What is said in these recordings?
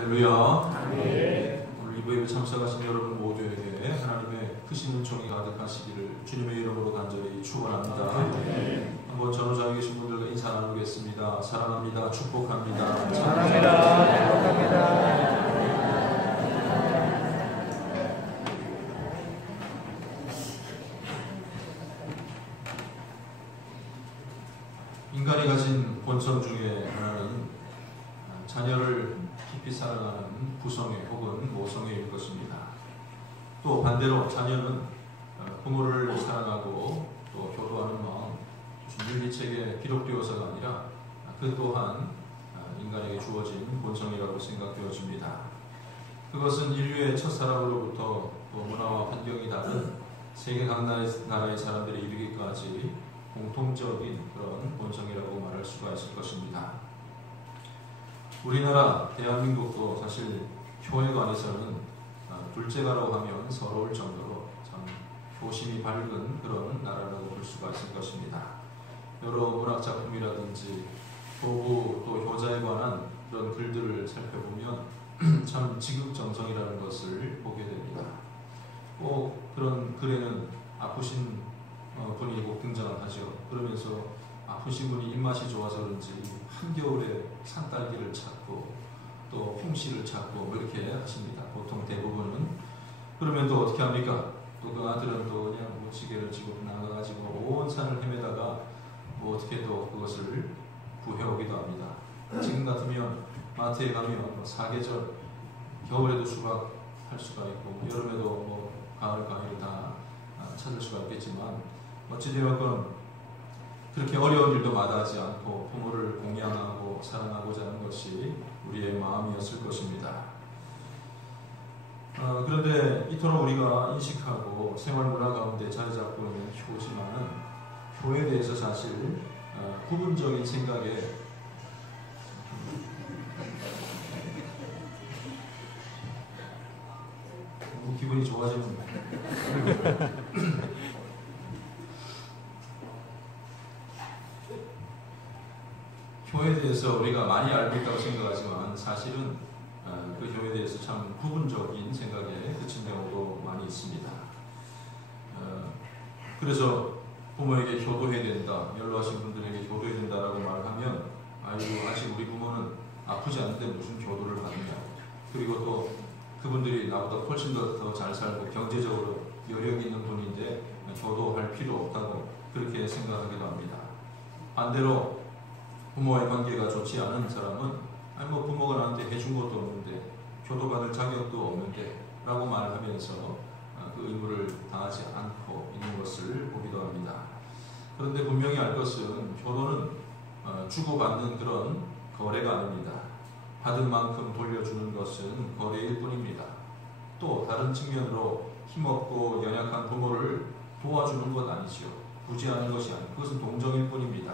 할렐루야. 오늘 이부 예배 참석하신 여러분 모두에게 하나님의 크신 은총이 가득하시기를 주님의 이름으로 간절히 축원합니다. 한번 전후자에 계신 분들과 인사 나누겠습니다. 사랑합니다. 축복합니다. 사랑합니다. 축복합니다. 인간이 가진 본성 중에 하나는 자녀를 깊이 사랑하는 부성애 혹은 모성애일 것입니다. 또 반대로 자녀는 부모를 사랑하고 또 교도하는 마음, 윤리책에 기록되어서가 아니라 그 또한 인간에게 주어진 본성이라고 생각되어집니다. 그것은 인류의 첫사랑으로부터 또 문화와 환경이 다른 세계 각 나라의 사람들이 이르기까지 공통적인 그런 본성이라고 말할 수가 있을 것입니다. 우리나라 대한민국도 사실 교회 관에서는 둘째가라고 하면 서러울 정도로 참 효심이 밝은 그런 나라라고 볼 수가 있을 것입니다. 여러 문학작품이라든지 도구 또 효자에 관한 그런 글들을 살펴보면 참 지극정성이라는 것을 보게 됩니다. 꼭 그런 글에는 아프신 분이 꼭 등장을 하죠. 그러면서 아프신 분이 입맛이 좋아서 그런지 한겨울에 산딸기를 찾고 또 홍시를 찾고 뭐 이렇게 하십니다. 보통 대부분은. 그러면 또 어떻게 합니까? 또 그 아들은 또 그냥 무지개를 지고 나가가지고 온 산을 헤매다가 뭐 어떻게 또 그것을 구해오기도 합니다. 지금 같으면 마트에 가면 뭐 사계절, 겨울에도 수박 할 수가 있고 여름에도 뭐 가을 과일을 다 찾을 수가 있겠지만 어찌되었건 그렇게 어려운 일도 마다하지 않고 부모를 공양하고 사랑하고자 하는 것이 우리의 마음이었을 것입니다. 그런데 이토록 우리가 인식하고 생활문화 가운데 자리 잡고 있는 효지만은 교회에 대해서 사실 부분적인 생각에 너무 기분이 좋아지는 교회에 대해서 우리가 많이 알고 있다고 생각하지만 사실은 그 교회에 대해서 참 부분적인 생각에 그친 경우도 많이 있습니다. 그래서 부모에게 효도해야 된다, 연로하신 분들에게 효도해야 된다라고 말하면 아직 우리 부모는 아프지 않는데 무슨 효도를 받느냐, 그리고 또 그분들이 나보다 훨씬 더 잘 살고 경제적으로 여력이 있는 분인데 효도할 필요 없다고 그렇게 생각하기도 합니다. 반대로 부모의 관계가 좋지 않은 사람은 뭐 부모가 나한테 해준 것도 없는데 효도받을 자격도 없는데 라고 말하면서 그 의무를 다하지 않고 있는 것을 보기도 합니다. 그런데 분명히 알 것은 효도는 주고받는 그런 거래가 아닙니다. 받은 만큼 돌려주는 것은 거래일 뿐입니다. 또 다른 측면으로 힘없고 연약한 부모를 도와주는 것 아니죠. 구제하는 것이 아니고 그것은 동정일 뿐입니다.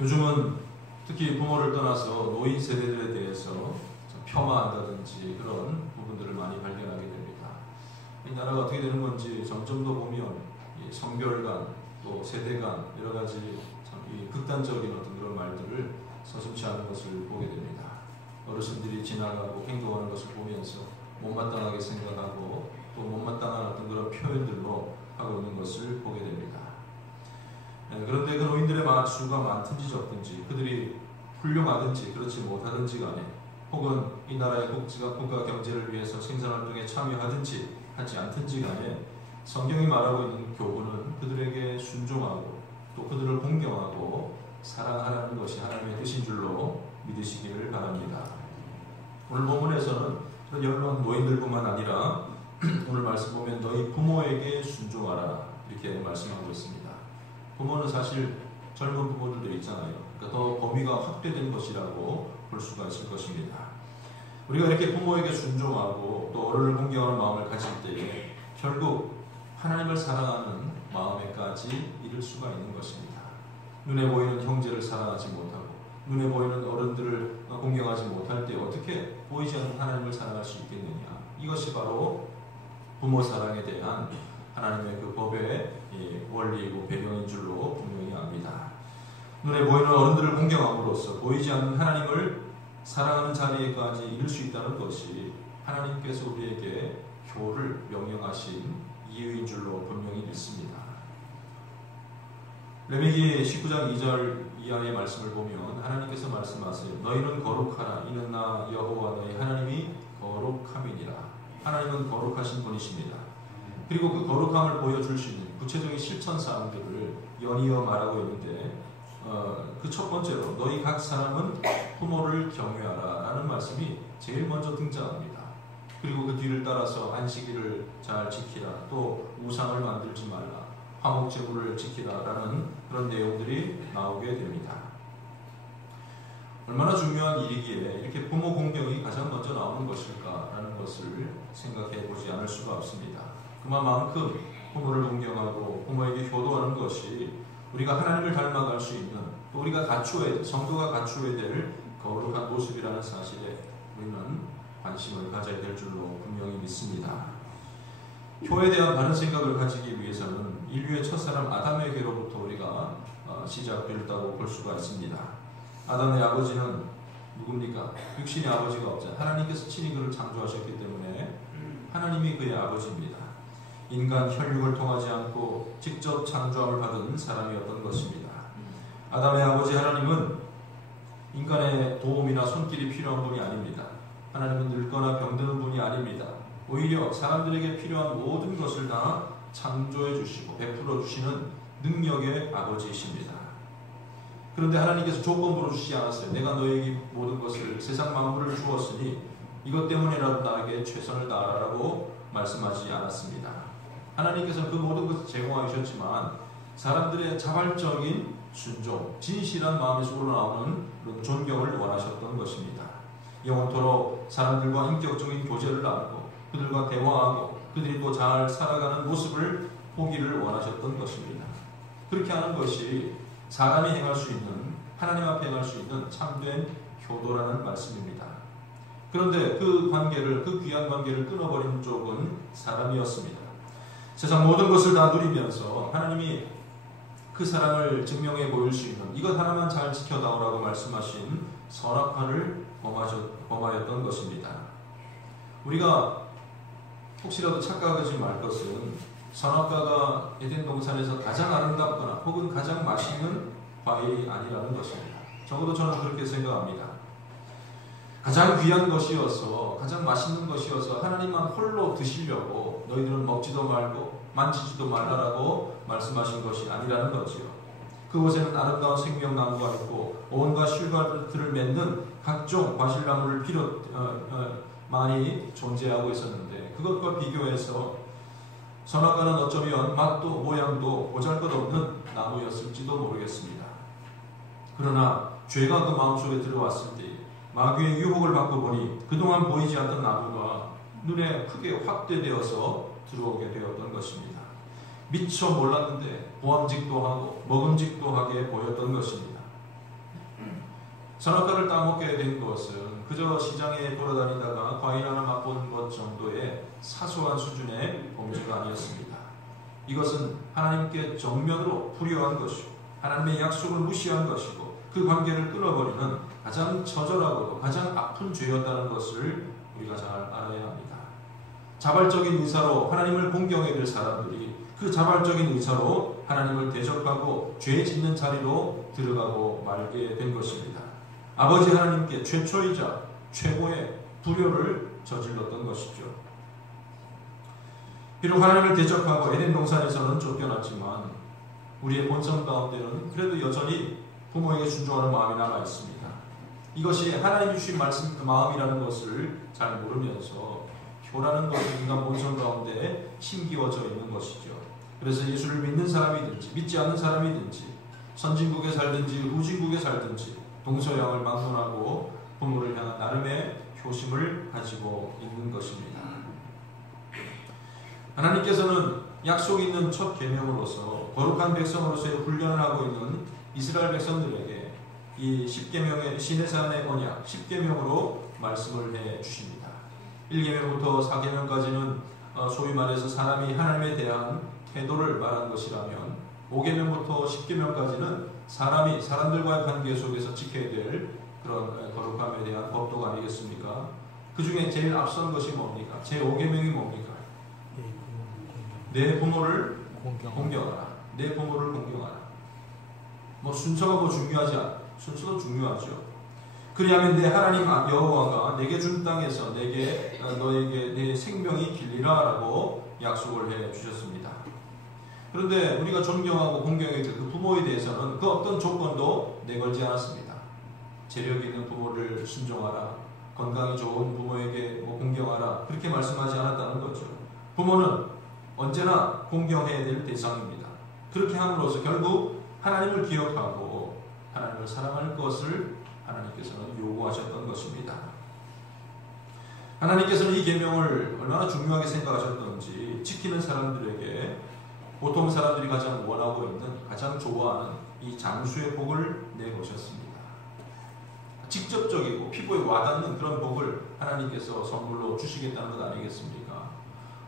요즘은 특히 부모를 떠나서 노인 세대들에 대해서 폄하한다든지 그런 부분들을 많이 발견하게 됩니다. 이 나라가 어떻게 되는 건지 점점 더 보면 성별 간, 또 세대 간 여러 가지 참 극단적인 어떤 그런 말들을 서슴지 않은 것을 보게 됩니다. 어르신들이 지나가고 행동하는 것을 보면서 못마땅하게 생각하고 또 못마땅한 어떤 그런 표현들로 하고 있는 것을 보게 됩니다. 그런데 그 노인들의 수가 많든지 적든지 그들이 훌륭하든지 그렇지 못하든지 간에 혹은 이 나라의 국가 경제를 위해서 생산활동에 참여하든지 하지 않든지 간에 성경이 말하고 있는 교훈은 그들에게 순종하고 또 그들을 공경하고 사랑하라는 것이 하나님의 뜻인 줄로 믿으시기를 바랍니다. 오늘 본문에서는 연로한 노인들뿐만 아니라 오늘 말씀 보면 너희 부모에게 순종하라 이렇게 말씀하고 있습니다. 부모는 사실 젊은 부모들도 있잖아요. 그러니까 더 범위가 확대된 것이라고 볼 수가 있을 것입니다. 우리가 이렇게 부모에게 순종하고 또 어른을 공경하는 마음을 가질 때에 결국 하나님을 사랑하는 마음에까지 이를 수가 있는 것입니다. 눈에 보이는 형제를 사랑하지 못하고 눈에 보이는 어른들을 공경하지 못할 때 어떻게 보이지 않는 하나님을 사랑할 수 있겠느냐. 이것이 바로 부모 사랑에 대한 하나님의 그 법의 원리이고 배경인 줄로 분명히 압니다. 눈에 보이는 어른들을 공경함으로써 보이지 않는 하나님을 사랑하는 자리에까지 이를 수 있다는 것이 하나님께서 우리에게 교를 명령하신 이유인 줄로 분명히 믿습니다. 레위기 19장 2절 이하의 말씀을 보면 하나님께서 말씀하세요. 너희는 거룩하라. 이는 나 여호와 너희 하나님이 거룩함이니라. 하나님은 거룩하신 분이십니다. 그리고 그 거룩함을 보여줄 수 있는 구체적인 실천 사항들을 연이어 말하고 있는데 그 첫 번째로 너희 각 사람은 부모를 경외하라 라는 말씀이 제일 먼저 등장합니다. 그리고 그 뒤를 따라서 안식일을 잘 지키라, 또 우상을 만들지 말라, 화목제물을 지키라 라는 그런 내용들이 나오게 됩니다. 얼마나 중요한 일이기에 이렇게 부모 공경이 가장 먼저 나오는 것일까 라는 것을 생각해 보지 않을 수가 없습니다. 그만큼 부모를 공경하고 부모에게 효도하는 것이 우리가 하나님을 닮아갈 수 있는, 또 우리가 성도가 갖추어야 될 거룩한 모습이라는 사실에 우리는 관심을 가져야 될 줄로 분명히 믿습니다. 효에 대한 바른 생각을 가지기 위해서는 인류의 첫사람 아담에게로부터 우리가 시작됐다고 볼 수가 있습니다. 아담의 아버지는 누굽니까? 육신의 아버지가 없잖아요. 하나님께서 친히 그를 창조하셨기 때문에 하나님이 그의 아버지입니다. 인간 혈육을 통하지 않고 직접 창조함을 받은 사람이었던 것입니다. 아담의 아버지 하나님은 인간의 도움이나 손길이 필요한 분이 아닙니다. 하나님은 늙거나 병드는 분이 아닙니다. 오히려 사람들에게 필요한 모든 것을 다 창조해 주시고 베풀어 주시는 능력의 아버지이십니다. 그런데 하나님께서 조건부로 주시지 않았어요. 내가 너에게 모든 것을, 세상 만물을 주었으니 이것 때문이라도 나에게 최선을 다하라고 말씀하지 않았습니다. 하나님께서는 그 모든 것을 제공하여 주셨지만 사람들의 자발적인 순종, 진실한 마음에서 우러나오는 그런 존경을 원하셨던 것입니다. 영원토록 사람들과 인격적인 교제를 나누고 그들과 대화하고 그들이 또 잘 살아가는 모습을 보기를 원하셨던 것입니다. 그렇게 하는 것이 사람이 행할 수 있는, 하나님 앞에 행할 수 있는 참된 효도라는 말씀입니다. 그런데 그 관계를, 그 귀한 관계를 끊어버린 쪽은 사람이었습니다. 세상 모든 것을 다 누리면서 하나님이 그 사랑을 증명해 보일 수 있는 이것 하나만 잘 지켜다오라고 말씀하신 선악과를 범하였던 것입니다. 우리가 혹시라도 착각하지 말 것은 선악과가 에덴 동산에서 가장 아름답거나 혹은 가장 맛있는 과일이 아니라는 것입니다. 적어도 저는 그렇게 생각합니다. 가장 귀한 것이어서, 가장 맛있는 것이어서 하나님만 홀로 드시려고 너희들은 먹지도 말고 만지지도 말라라고 말씀하신 것이 아니라는 거지요. 그곳에는 아름다운 생명나무가 있고 온갖 실과들을 맺는 각종 과실나무를 많이 존재하고 있었는데 그것과 비교해서 선악과는 어쩌면 맛도 모양도 보잘것없는 나무였을지도 모르겠습니다. 그러나 죄가 그 마음속에 들어왔을 때 마귀의 유혹을 받고 보니 그동안 보이지 않던 나무가 눈에 크게 확대되어서 들어오게 되었던 것입니다. 미처 몰랐는데 보암직도 하고 먹음직도 하게 보였던 것입니다. 선악과를 따먹게 된 것은 그저 시장에 돌아다니다가 과일 하나 맛본 것 정도의 사소한 수준의 범죄가 아니었습니다. 이것은 하나님께 정면으로 불효한 것이고 하나님의 약속을 무시한 것이고 그 관계를 끊어버리는 가장 처절하고도 가장 아픈 죄였다는 것을 우리가 잘 알아야 합니다. 자발적인 의사로 하나님을 공경해야 될 사람들이 그 자발적인 의사로 하나님을 대적하고 죄 짓는 자리로 들어가고 말게 된 것입니다. 아버지 하나님께 최초이자 최고의 불효를 저질렀던 것이죠. 비록 하나님을 대적하고 에덴 동산에서는 쫓겨났지만 우리의 본성 가운데는 그래도 여전히 부모에게 순종하는 마음이 남아 있습니다. 이것이 하나님 주신 말씀 그 마음이라는 것을 잘 모르면서 효라는 것이 인간 본성 가운데 심기워져 있는 것이죠. 그래서 예수를 믿는 사람이든지 믿지 않는 사람이든지 선진국에 살든지 후진국에 살든지 동서양을 막론하고 부모를 향한 나름의 효심을 가지고 있는 것입니다. 하나님께서는 약속 있는 첫 계명으로서 거룩한 백성으로서의 훈련을 하고 있는 이스라엘 백성들에게 이 10계명의 시내산의 언약 10계명으로 말씀을 해 주십니다. 1계명부터 4계명까지는 소위 말해서 사람이 하나님에 대한 태도를 말한 것이라면 5계명부터 10계명까지는 사람이 사람들과의 관계 속에서 지켜야 될 그런 거룩함에 대한 법도가 아니겠습니까? 그 중에 제일 앞선 것이 뭡니까? 제5계명이 뭡니까? 내 부모를 공경하라. 내 부모를 공경하라. 뭐 순서가 뭐 중요하지 않아. 순서도 중요하죠. 그리하면 내 하나님 여호와가 내게 준 땅에서 너에게 내 생명이 길리라라고 약속을 해 주셨습니다. 그런데 우리가 존경하고 공경해야 될 그 부모에 대해서는 그 어떤 조건도 내걸지 않았습니다. 재력 있는 부모를 순종하라, 건강이 좋은 부모에게 공경하라, 그렇게 말씀하지 않았다는 거죠. 부모는 언제나 공경해야 될 대상입니다. 그렇게 함으로써 결국 하나님을 기억하고 하나님을 사랑할 것을 하나님께서는 요구하셨던 것입니다. 하나님께서는 이 계명을 얼마나 중요하게 생각하셨던지 지키는 사람들에게 보통 사람들이 가장 원하고 있는, 가장 좋아하는 이 장수의 복을 내놓으셨습니다. 직접적이고 피부에 와닿는 그런 복을 하나님께서 선물로 주시겠다는 것 아니겠습니까?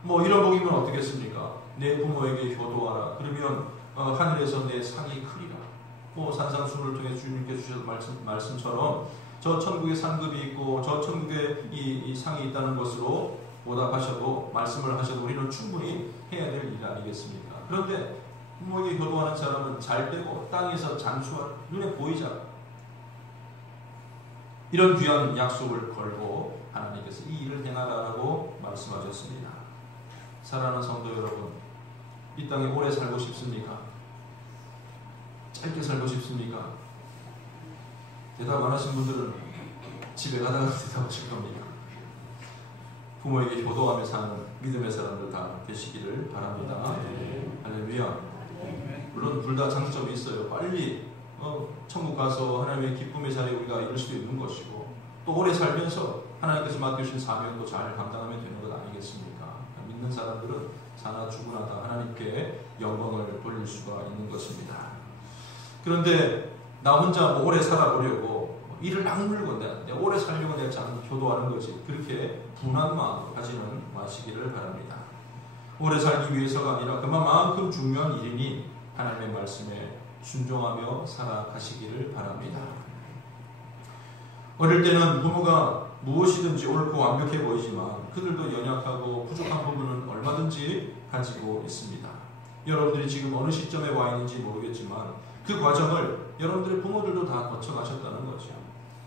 뭐 이런 복이면 어떻겠습니까? 내 부모에게 효도하라. 그러면 하늘에서 내 상이 크리라. 뭐 산상수훈을 통해 주님께 주셔서 말씀처럼 저 천국에 상급이 있고 저 천국에 이 상이 있다는 것으로 보답하셔도 말씀을 하셔도 우리는 충분히 해야 될 일 아니겠습니까? 그런데 부모에게 효도하는 사람은 잘 되고 땅에서 장수할 눈에 보이잖아. 이런 귀한 약속을 걸고 하나님께서 이 일을 행하라고 말씀하셨습니다. 사랑하는 성도 여러분, 이 땅에 오래 살고 싶습니까? 짧게 살고 싶습니까? 대답 안 하신 분들은 집에 가다가 대답하실 겁니다. 부모에게 효도하며 사는 믿음의 사람들 다 되시기를 바랍니다. 할렐루야. 물론 둘 다 장점이 있어요. 빨리 천국 가서 하나님의 기쁨의 자리에 우리가 이룰 수도 있는 것이고, 또 오래 살면서 하나님께서 맡겨주신 사명도 잘 감당하면 되는 것 아니겠습니까? 믿는 사람들은 사나 죽으나 다 하나님께 영광을 돌릴 수가 있는 것입니다. 그런데 나 혼자 뭐 오래 살아보려고 이를 악물고 내가 오래 살려고 내가 효도하는 거지, 그렇게 분한 마음으로 가지는 마시기를 바랍니다. 오래 살기 위해서가 아니라 그만큼 중요한 일이니 하나님의 말씀에 순종하며 살아가시기를 바랍니다. 어릴 때는 부모가 무엇이든지 옳고 완벽해 보이지만 그들도 연약하고 부족한 부분은 얼마든지 가지고 있습니다. 여러분들이 지금 어느 시점에 와 있는지 모르겠지만 그 과정을 여러분들의 부모들도 다 거쳐가셨다는 거죠.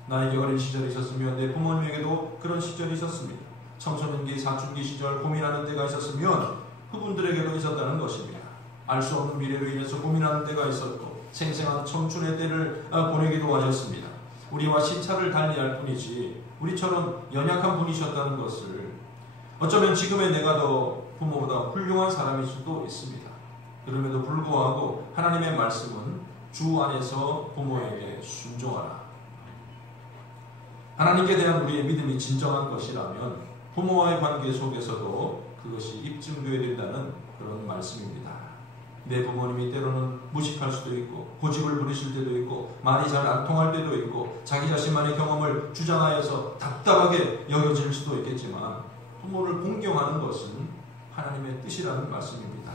나에게 어린 시절이 있었으면 내 부모님에게도 그런 시절이 있었습니다. 청소년기, 사춘기 시절 고민하는 때가 있었으면 그분들에게도 있었다는 것입니다. 알 수 없는 미래로 인해서 고민하는 때가 있었고 생생한 청춘의 때를 보내기도 하셨습니다. 우리와 시차를 달리할 뿐이지 우리처럼 연약한 분이셨다는 것을, 어쩌면 지금의 내가 더 부모보다 훌륭한 사람일 수도 있습니다. 그럼에도 불구하고 하나님의 말씀은 주 안에서 부모에게 순종하라. 하나님께 대한 우리의 믿음이 진정한 것이라면 부모와의 관계 속에서도 그것이 입증되어야 된다는 그런 말씀입니다. 내 부모님이 때로는 무식할 수도 있고 고집을 부리실 때도 있고 말이 잘 안 통할 때도 있고 자기 자신만의 경험을 주장하여서 답답하게 여겨질 수도 있겠지만 부모를 공경하는 것은 하나님의 뜻이라는 말씀입니다.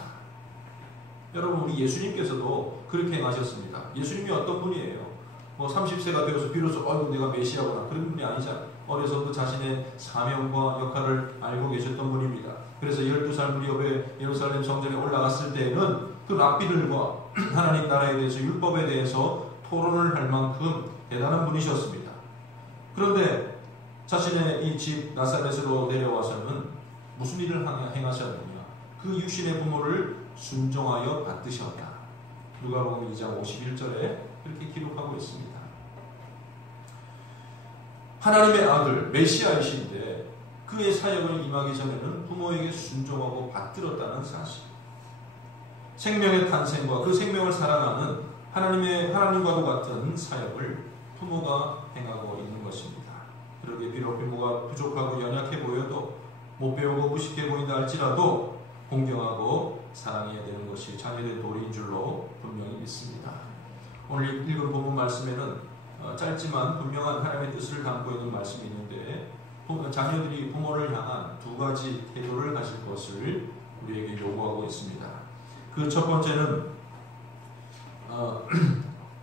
여러분, 우리 예수님께서도 그렇게 행하셨습니다. 예수님이 어떤 분이에요? 30세가 되어서 비로소 내가 메시아구나 그런 분이 아니잖아요. 어려서부터 자신의 사명과 역할을 알고 계셨던 분입니다. 그래서 12살 무렵에 예루살렘 성전에 올라갔을 때에는 그 랍비들과 하나님 나라에 대해서, 율법에 대해서 토론을 할 만큼 대단한 분이셨습니다. 그런데 자신의 이 집 나사렛으로 내려와서는 무슨 일을 행하셨느냐? 그 육신의 부모를 순종하여 받드셨다. 누가복음 2장 51절에 그렇게 기록하고 있습니다. 하나님의 아들 메시아이신데 그의 사역을 임하기 전에는 부모에게 순종하고 받들었다는 사실, 생명의 탄생과 그 생명을 사랑하는 하나님과도 같은 사역을 부모가 행하고 있는 것입니다. 그러기에 비록 부모가 부족하고 연약해 보여도, 못 배우고 무식해 보인다 할지라도 공경하고 사랑해야 되는 것이 자녀의 도리인 줄로 분명히 믿습니다. 오늘 읽은 본문 말씀에는 짧지만 분명한 하나님의 뜻을 담고 있는 말씀이 있는데, 자녀들이 부모를 향한 두 가지 태도를 가질 것을 우리에게 요구하고 있습니다. 그 첫 번째는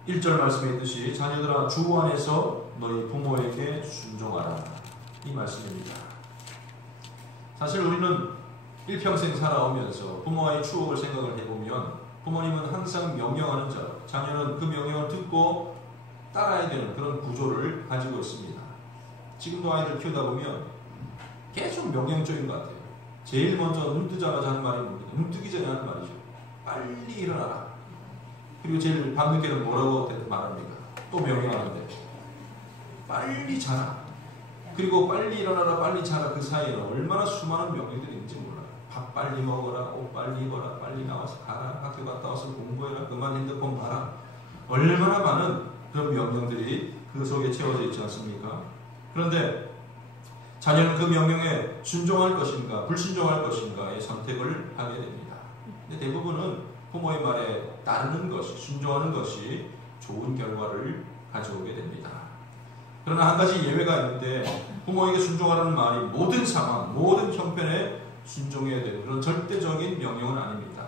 1절 말씀에 있듯이 자녀들아 주 안에서 너희 부모에게 순종하라. 이 말씀입니다. 사실 우리는 일평생 살아오면서 부모와의 추억을 생각을 해보면 부모님은 항상 명령하는 자, 자녀는 그 명령을 듣고 따라야 되는 그런 구조를 가지고 있습니다. 지금도 아이들 키우다 보면 계속 명령적인 것 같아요. 제일 먼저 눈 뜨자마자 하는 말이 뭡니까? 눈 뜨기 전에 하는 말이죠. 빨리 일어나라. 그리고 제일 밤늦게는 뭐라고 말합니까? 또 명령하는데 빨리 자라. 그리고 빨리 일어나라, 빨리 자라. 그 사이에는 얼마나 수많은 명령들이 있는지 몰라요. 밥 빨리 먹어라, 옷 빨리 입어라, 빨리 나와서 가라, 학교 갔다 와서 공부해라, 그만 핸드폰 봐라. 얼마나 많은 그런 명령들이 그 속에 채워져 있지 않습니까? 그런데 자녀는 그 명령에 순종할 것인가 불순종할 것인가의 선택을 하게 됩니다. 근데 대부분은 부모의 말에 따르는 것이, 순종하는 것이 좋은 결과를 가져오게 됩니다. 그러나 한 가지 예외가 있는데 부모에게 순종하라는 말이 모든 상황, 모든 형편에 순종해야 되는 그런 절대적인 명령은 아닙니다.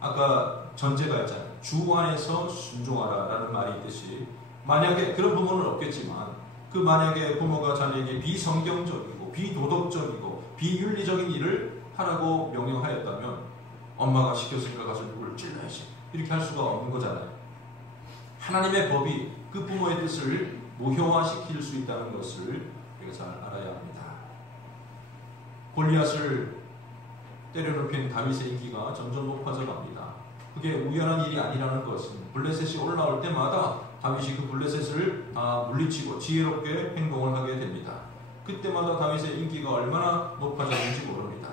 아까 전제가 있잖아요. 주 안에서 순종하라라는 말이 있듯이 만약에 그런 부모는 없겠지만 그 만약에 부모가 자녀에게 비성경적이고 비도덕적이고 비윤리적인 일을 하라고 명령하였다면 엄마가 시켰으니까 가서 누구를 찔러야지 이렇게 할 수가 없는 거잖아요. 하나님의 법이 그 부모의 뜻을 무효화시킬 수 있다는 것을 우리가 잘 알아야 합니다. 골리앗을 때려눕힌 다윗의 인기가 점점 높아져 갑니다. 그게 우연한 일이 아니라는 것은 블레셋이 올라올 때마다 다윗이 그 블레셋을 물리치고 지혜롭게 행동을 하게 됩니다. 그때마다 다윗의 인기가 얼마나 높아졌는지 모릅니다.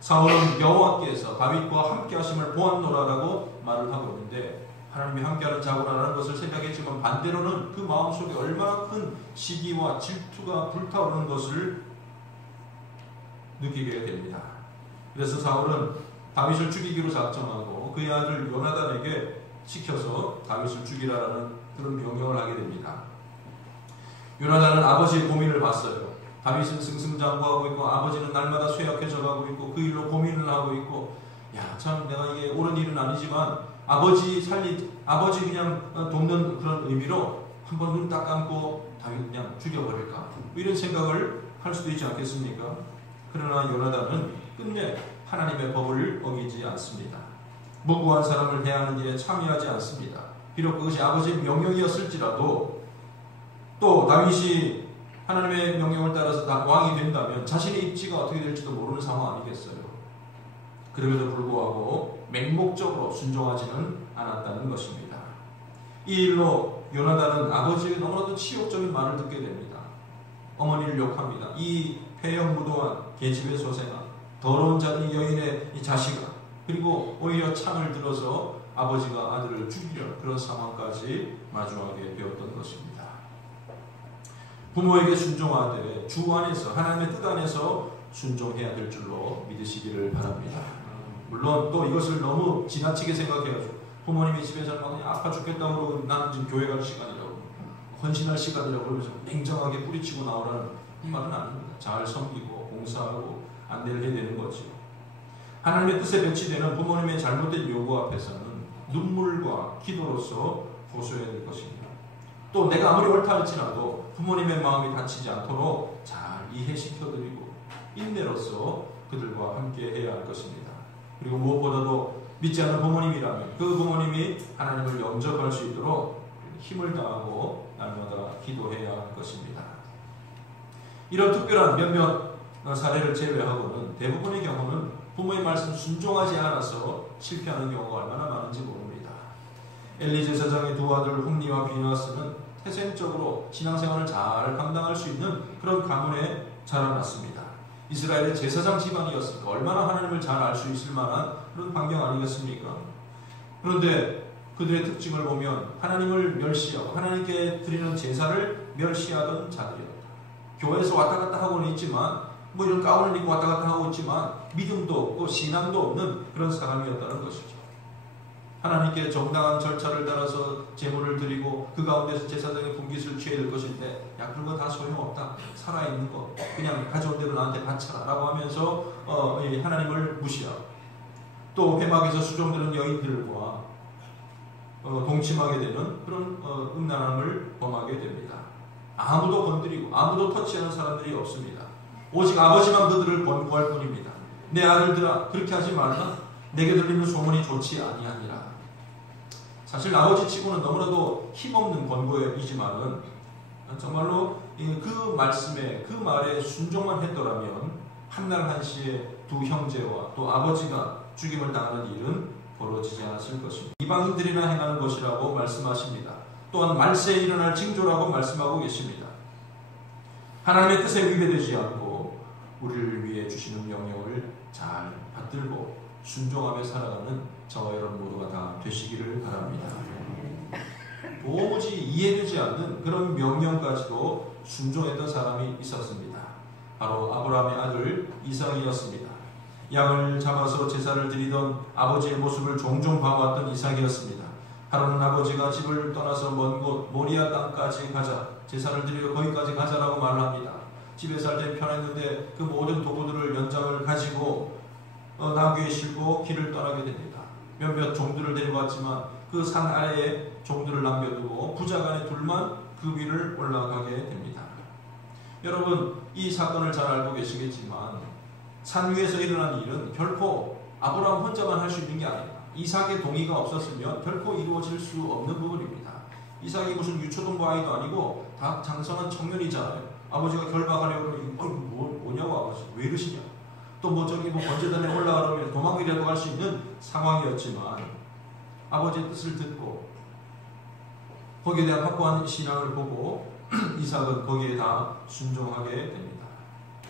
사울은 여호와께서 다윗과 함께 하심을 보았노라라고 말을 하고 있는데 하나님이 함께하는 자구나라는 것을 생각했지만 반대로는 그 마음속에 얼마나 큰 시기와 질투가 불타오르는 것을 느끼게 됩니다. 그래서 사울은 다윗을 죽이기로 작정하고 그의 아들 요나단에게 시켜서 다윗을 죽이라라는 그런 명령을 하게 됩니다. 요나단은 아버지의 고민을 봤어요. 다윗은 승승장구하고 있고 아버지는 날마다 쇠약해져 가고 있고 그 일로 고민을 하고 있고 야, 참 내가 이게 옳은 일은 아니지만 아버지 그냥 돕는 그런 의미로 한번 눈 딱 감고 다윗 그냥 죽여버릴까? 이런 생각을 할 수도 있지 않겠습니까? 그러나 요나단은 끝내 하나님의 법을 어기지 않습니다. 무고한 사람을 해하는 일에 참여하지 않습니다. 비록 그것이 아버지의 명령이었을지라도 또 다윗이 하나님의 명령을 따라서 왕이 된다면 자신의 입지가 어떻게 될지도 모르는 상황 아니겠어요? 그럼에도 불구하고 맹목적으로 순종하지는 않았다는 것입니다. 이 일로 요나단은 아버지의 너무나도 치욕적인 말을 듣게 됩니다. 어머니를 욕합니다. 이 폐역무도한 계집의 소생아, 더러운 자는 여인의 이 자식아, 그리고 오히려 창을 들어서 아버지가 아들을 죽이려는 그런 상황까지 마주하게 되었던 것입니다. 부모에게 순종하되 주 안에서 하나님의 뜻 안에서 순종해야 될 줄로 믿으시기를 바랍니다. 물론 또 이것을 너무 지나치게 생각해가지고 부모님이 집에서 막 그냥 아파 죽겠다고 그러고 나는 지금 교회 갈 시간이라고 헌신할 시간이라고 그러면서 냉정하게 뿌리치고 나오라는 이 말은 아닙니다. 잘 섬기고 봉사하고 안내를 해야 되는 거죠. 하나님의 뜻에 배치되는 부모님의 잘못된 요구 앞에서는 눈물과 기도로서 호소해야 될 것입니다. 또 내가 아무리 옳다 할지라도 부모님의 마음이 다치지 않도록 잘 이해시켜드리고 인내로서 그들과 함께 해야 할 것입니다. 그리고 무엇보다도 믿지 않는 부모님이라면 그 부모님이 하나님을 영접할 수 있도록 힘을 다하고 날마다 기도해야 할 것입니다. 이런 특별한 몇몇 사례를 제외하고는 대부분의 경우는 부모의 말씀 순종하지 않아서 실패하는 경우가 얼마나 많은지 모릅니다. 엘리 제사장의 두 아들 홈니와 비나스는 태생적으로 신앙생활을 잘 감당할 수 있는 그런 가문에 자라났습니다. 이스라엘의 제사장 집안이었으니까 얼마나 하나님을 잘 알 수 있을 만한 그런 환경 아니겠습니까? 그런데 그들의 특징을 보면 하나님을 멸시하고 하나님께 드리는 제사를 멸시하던 자들이었다. 교회에서 왔다 갔다 하고는 있지만 뭐 이런 가운을 입고 왔다 갔다 하고 있지만 믿음도 없고 신앙도 없는 그런 사람이었다는 것이죠. 하나님께 정당한 절차를 따라서 제물을 드리고 그 가운데서 제사장의 분깃을 취해야 될 것인데 야 그런 거 다 소용없다. 살아있는 거 그냥 가져온 대로 나한테 바쳐라 라고 하면서 하나님을 무시하고 또 회막에서 수종드는 여인들과 동침하게 되는 그런 음란함을 범하게 됩니다. 아무도 건드리고 아무도 터치하는 사람들이 없습니다. 오직 아버지만 그들을 권고할 뿐입니다. 내 아들들아 그렇게 하지 말라. 내게 들리는 소문이 좋지 아니하니라. 사실 아버지치고는 너무나도 힘없는 권고이지만은 정말로 그 말씀에 그 말에 순종만 했더라면 한날 한시에 두 형제와 또 아버지가 죽임을 당하는 일은 벌어지지 않았을 것입니다. 이방인들이나 행하는 것이라고 말씀하십니다. 또한 말세에 일어날 징조라고 말씀하고 계십니다. 하나님의 뜻에 위배되지 않고 우리를 위해 주시는 명령을 잘 받들고 순종하며 살아가는 저와 여러분 모두가 다 되시기를 바랍니다. 도무지 이해되지 않는 그런 명령까지도 순종했던 사람이 있었습니다. 바로 아브라함의 아들 이삭이었습니다. 양을 잡아서 제사를 드리던 아버지의 모습을 종종 봐왔던 이삭이었습니다. 하루는 아버지가 집을 떠나서 먼 곳 모리아 땅까지 가자, 제사를 드리러 거기까지 가자라고 말을 합니다. 집에 살 때 편했는데 그 모든 도구들을 연장을 가지고 나귀에 싣고 길을 떠나게 됩니다. 몇몇 종들을 데려갔지만 그 산 아래에 종들을 남겨두고 부자간에 둘만 그 위를 올라가게 됩니다. 여러분 이 사건을 잘 알고 계시겠지만 산 위에서 일어난 일은 결코 아브라함 혼자만 할 수 있는 게 아닙니다. 이삭의 동의가 없었으면 결코 이루어질 수 없는 부분입니다. 이삭이 무슨 유초동부 아이도 아니고 다 장성한 청년이잖아요. 아버지가 결박하려고 그러면 뭐냐고 아버지 왜 이러시냐. 또 저기 번제단에 올라가려면 도망이라도 갈 수 있는 상황이었지만 아버지의 뜻을 듣고 거기에 대한 확고한 신앙을 보고 이삭은 거기에 다 순종하게 됩니다.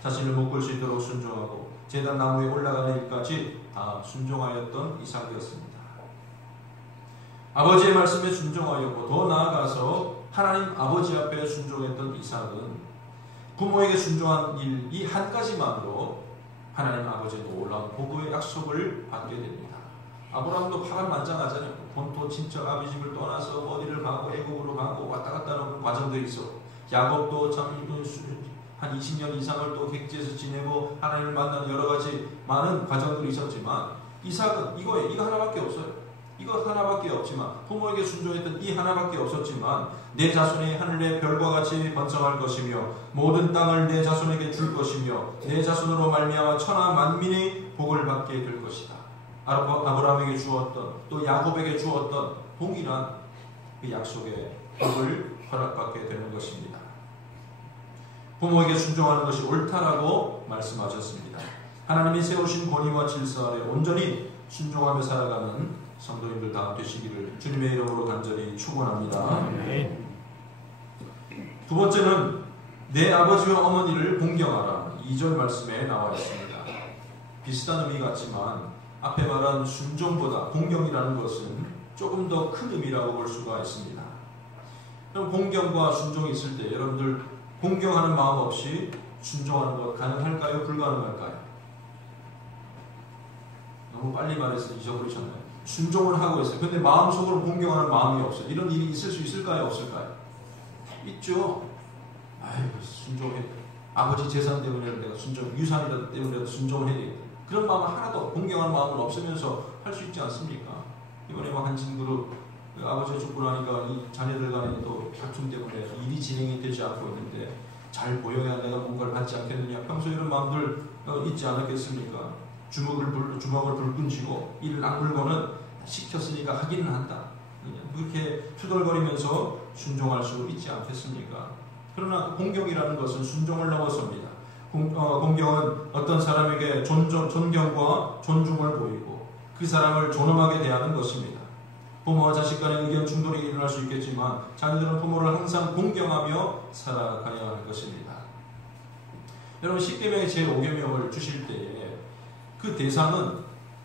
자신을 못 볼 수 있도록 순종하고 제단 나무에 올라가는 일까지 다 순종하였던 이삭이었습니다. 아버지의 말씀에 순종하였고 더 나아가서 하나님 아버지 앞에 순종했던 이삭은 부모에게 순종한 일 이 한 가지만으로 하나님 아버지의 놀라운 복의 약속을 받게 됩니다. 아브라함도 파란만장하잖아요. 본토 친척 아비 집을 떠나서 어디를 가고 애국으로 가고 왔다 갔다 하는 과정들이 있어. 야곱도 참 한 20년 이상을 또 객지에서 지내고 하나님을 만나는 여러 가지 많은 과정들이 있었지만 이삭은 이거 하나밖에 없어요. 이거 하나밖에 없지만 부모에게 순종했던 이 하나밖에 없었지만 내 자손이 하늘의 별과 같이 번성할 것이며 모든 땅을 내 자손에게 줄 것이며 내 자손으로 말미암아 천하 만민이 복을 받게 될 것이다. 아브라함에게 주었던 또 야곱에게 주었던 동일한 그 약속의 복을 허락받게 되는 것입니다. 부모에게 순종하는 것이 옳다라고 말씀하셨습니다. 하나님이 세우신 권위와 질서 아래 온전히 순종하며 살아가는 성도님들 다 되시기를 주님의 이름으로 간절히 축원합니다. 두 번째는 내 아버지와 어머니를 공경하라. 2절 말씀에 나와 있습니다. 비슷한 의미 같지만 앞에 말한 순종보다 공경이라는 것은 조금 더 큰 의미라고 볼 수가 있습니다. 그럼 공경과 순종이 있을 때 여러분들 공경하는 마음 없이 순종하는 것 가능할까요? 불가능할까요? 너무 빨리 말해서 잊어버리셨나요? 순종을 하고 있어요. 근데 마음속으로 공경하는 마음이 없어요. 이런 일이 있을 수 있을까요? 없을까요? 있죠. 아이고 순종해. 아버지 재산 때문에 내가 순종, 유산이라도 때문에 순종을 해야 되겠다. 그런 마음 하나도 공경하는 마음은 없으면서 할 수 있지 않습니까? 이번에 한 친구도 아버지가 죽고 나니까 이 자녀들 간에 또 다툼 때문에 일이 진행이 되지 않고 있는데 잘 보여야 내가 뭔가를 받지 않겠느냐. 평소에 이런 마음들 있지 않았겠습니까? 주먹을 불끈 쥐고 일을 악물고는 시켰으니까 하기는 한다. 그렇게 투덜거리면서 순종할 수 있지 않겠습니까? 그러나 공경이라는 것은 순종을 넘어섭니다. 공경은 어떤 사람에게 존경과 존중을 보이고 그 사람을 존엄하게 대하는 것입니다. 부모와 자식 간의 의견 충돌이 일어날 수 있겠지만 자녀들은 부모를 항상 공경하며 살아가야 할 것입니다. 여러분 10계명의 제5계명을 주실 때에 그 대상은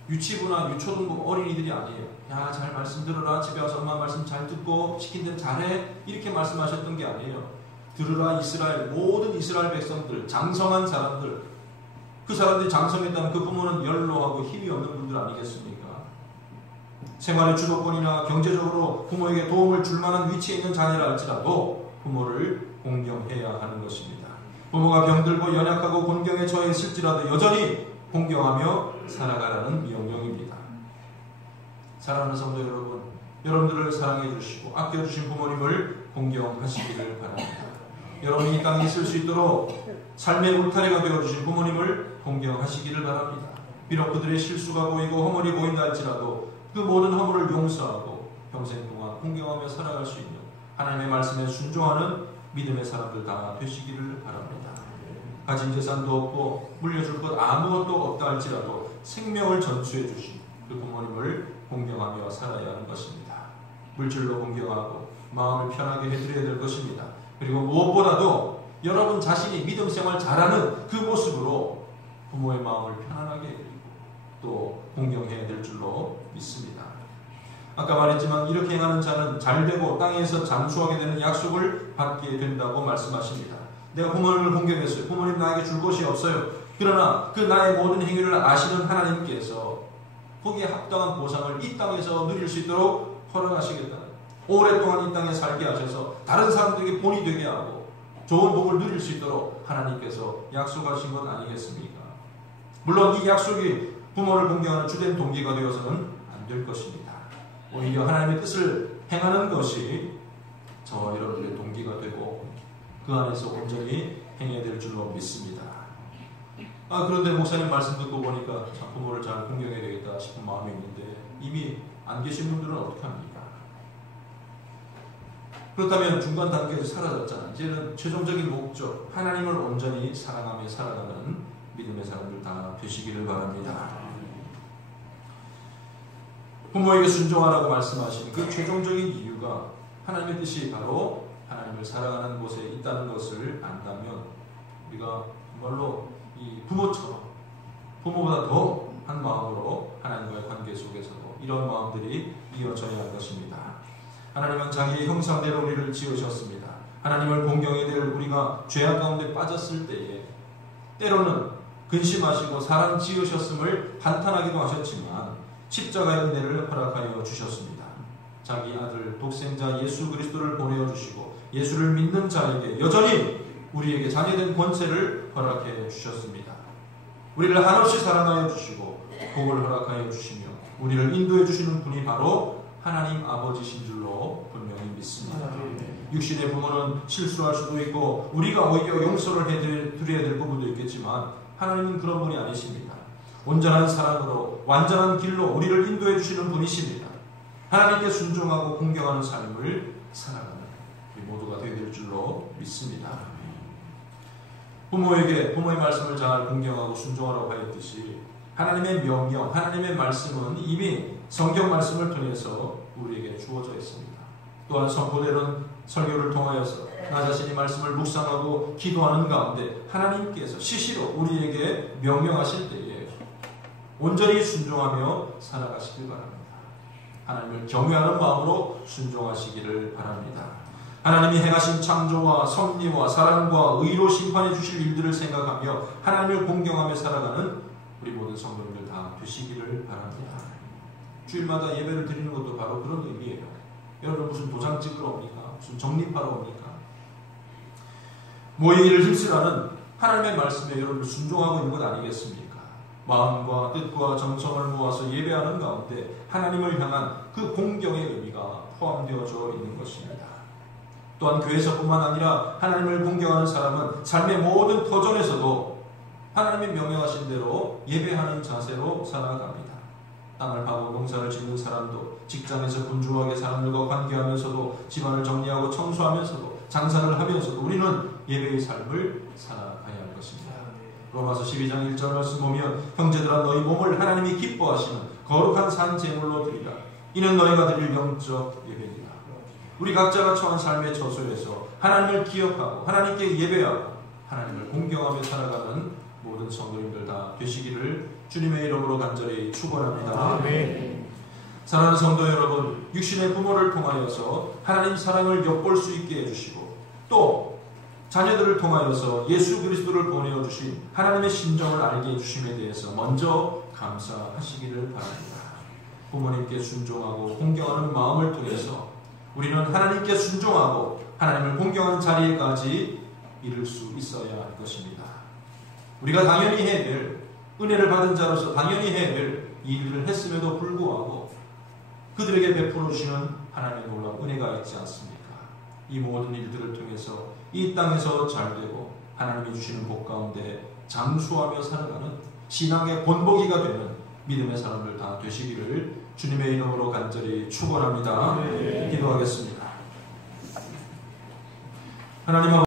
유치부나 유초등부 어린이들이 아니에요. 야, 잘 말씀 들어라. 집에 와서 엄마 말씀 잘 듣고 시킨 대로 잘해. 이렇게 말씀하셨던 게 아니에요. 들으라 이스라엘, 모든 이스라엘 백성들, 장성한 사람들, 그 사람들이 장성했다면 그 부모는 연로하고 힘이 없는 분들 아니겠습니까? 생활의 주도권이나 경제적으로 부모에게 도움을 줄 만한 위치에 있는 자녀라 할지라도 부모를 공경해야 하는 것입니다. 부모가 병들고 연약하고 곤경에 처해 있을지라도 여전히 공경하며 살아가라는 명령입니다. 사랑하는 성도 여러분, 여러분들을 사랑해 주시고 아껴주신 부모님을 공경하시기를 바랍니다. 여러분이 이 땅에 있을 수 있도록 삶의 울타리가 되어주신 부모님을 공경하시기를 바랍니다. 비록 그들의 실수가 보이고 허물이 보인다 할지라도 그 모든 허물을 용서하고 평생 동안 공경하며 살아갈 수 있는 하나님의 말씀에 순종하는 믿음의 사람들 다 되시기를 바랍니다. 가진 재산도 없고 물려줄 것 아무것도 없다 할지라도 생명을 전수해 주신 그 부모님을 공경하며 살아야 하는 것입니다. 물질로 공경하고 마음을 편하게 해드려야 될 것입니다. 그리고 무엇보다도 여러분 자신이 믿음 생활 잘하는 그 모습으로 부모의 마음을 편안하게 해드리고 또 공경해야 될 줄로 믿습니다. 아까 말했지만 이렇게 행하는 자는 잘되고 땅에서 장수하게 되는 약속을 받게 된다고 말씀하십니다. 내가 부모님을 공경했어요. 부모님 나에게 줄 것이 없어요. 그러나 그 나의 모든 행위를 아시는 하나님께서 거기에 합당한 보상을 이 땅에서 누릴 수 있도록 허락하시겠다는, 오랫동안 이 땅에 살게 하셔서 다른 사람들에게 본이 되게 하고 좋은 복을 누릴 수 있도록 하나님께서 약속하신 것 아니겠습니까? 물론 이 약속이 부모를 공경하는 주된 동기가 되어서는 안 될 것입니다. 오히려 하나님의 뜻을 행하는 것이 저와 여러분들의 동기가 되고 그 안에서 온전히 행해야 될 줄로 믿습니다. 그런데 목사님 말씀 듣고 보니까 참 부모를 잘 공경해야 되겠다 싶은 마음이 있는데 이미 안 계신 분들은 어떻게 합니까? 그렇다면 중간 단계에서 사라졌잖아요. 이제는 최종적인 목적, 하나님을 온전히 사랑하며 살아가는 믿음의 사람들 다 되시기를 바랍니다. 부모에게 순종하라고 말씀하신 그 최종적인 이유가 하나님의 뜻이 바로 하나님을 사랑하는 곳에 있다는 것을 안다면 우리가 정말로 이 부모처럼 부모보다 더 한 마음으로 하나님과의 관계 속에서도 이런 마음들이 이어져야 할 것입니다. 하나님은 자기의 형상대로 우리를 지으셨습니다. 하나님을 공경해야 될 우리가 죄악 가운데 빠졌을 때에 때로는 근심하시고 사람 지으셨음을 한탄하기도 하셨지만 십자가의 은혜를 허락하여 주셨습니다. 자기 아들 독생자 예수 그리스도를 보내어주시고 예수를 믿는 자에게 여전히 우리에게 자녀된 권세를 허락해 주셨습니다. 우리를 한없이 사랑하여 주시고 복을 허락하여 주시며 우리를 인도해 주시는 분이 바로 하나님 아버지신 줄로 분명히 믿습니다. 육신의 부모는 실수할 수도 있고 우리가 오히려 용서를 해드려야 될 부분도 있겠지만 하나님은 그런 분이 아니십니다. 온전한 사랑으로 완전한 길로 우리를 인도해 주시는 분이십니다. 하나님께 순종하고 공경하는 삶을 살아가는 우리 모두가 되어야 될 줄로 믿습니다. 부모에게 부모의 말씀을 잘 공경하고 순종하라고 하였듯이 하나님의 명령, 하나님의 말씀은 이미 성경 말씀을 통해서 우리에게 주어져 있습니다. 또한 선포되는 설교를 통하여서 나 자신이 말씀을 묵상하고 기도하는 가운데 하나님께서 시시로 우리에게 명령하실 때에 온전히 순종하며 살아가시길 바랍니다. 하나님을 경외하는 마음으로 순종하시기를 바랍니다. 하나님이 행하신 창조와 섭리와 사랑과 의로 심판해 주실 일들을 생각하며 하나님을 공경하며 살아가는 우리 모든 성도님들 다 되시기를 바랍니다. 주일마다 예배를 드리는 것도 바로 그런 의미예요. 여러분 무슨 도장 찍으러 옵니까? 무슨 정립하러 옵니까? 모이기를 힘쓰라는 하나님의 말씀에 여러분 순종하고 있는 것 아니겠습니까? 마음과 뜻과 정성을 모아서 예배하는 가운데 하나님을 향한 그 공경의 의미가 포함되어져 있는 것입니다. 또한 교회에서뿐만 아니라 하나님을 공경하는 사람은 삶의 모든 터전에서도 하나님이 명령하신 대로 예배하는 자세로 살아갑니다. 땅을 파고 농사를 짓는 사람도 직장에서 분주하게 사람들과 관계하면서도 집안을 정리하고 청소하면서도 장사를 하면서도 우리는 예배의 삶을 살아가야 할 것입니다. 로마서 12장 1절 말씀 보면 형제들아 너희 몸을 하나님이 기뻐하시는 거룩한 산 제물로 드리라. 이는 너희가 드릴 영적 예배니라. 우리 각자가 처한 삶의 처소에서 하나님을 기억하고 하나님께 예배하고 하나님을 공경하며 살아가는 모든 성도님들 다 되시기를 주님의 이름으로 간절히 축원합니다. 아멘. 사랑하는 성도 여러분, 육신의 부모를 통하여서 하나님 사랑을 엿볼 수 있게 해주시고 또 자녀들을 통하여서 예수 그리스도를 보내어 주신 하나님의 심정을 알게 해주심에 대해서 먼저 감사하시기를 바랍니다. 부모님께 순종하고 공경하는 마음을 통해서 우리는 하나님께 순종하고 하나님을 공경하는 자리에까지 이룰 수 있어야 할 것입니다. 우리가 당연히 해야 될, 은혜를 받은 자로서 당연히 해야 될 이 일을 했음에도 불구하고 그들에게 베풀어 주시는 하나님의 놀라운 은혜가 있지 않습니까? 이 모든 일들을 통해서 이 땅에서 잘되고 하나님이 주시는 복 가운데 장수하며 살아가는 신앙의 본보기가 되는 믿음의 사람들 다 되시기를 주님의 이름으로 간절히 축원합니다. 기도하겠습니다. 하나님